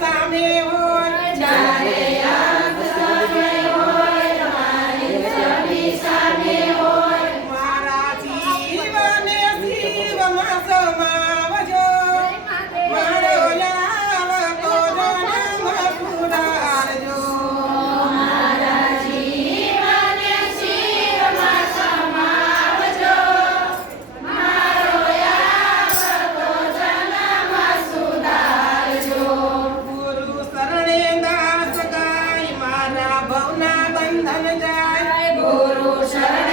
Amém. Gozarán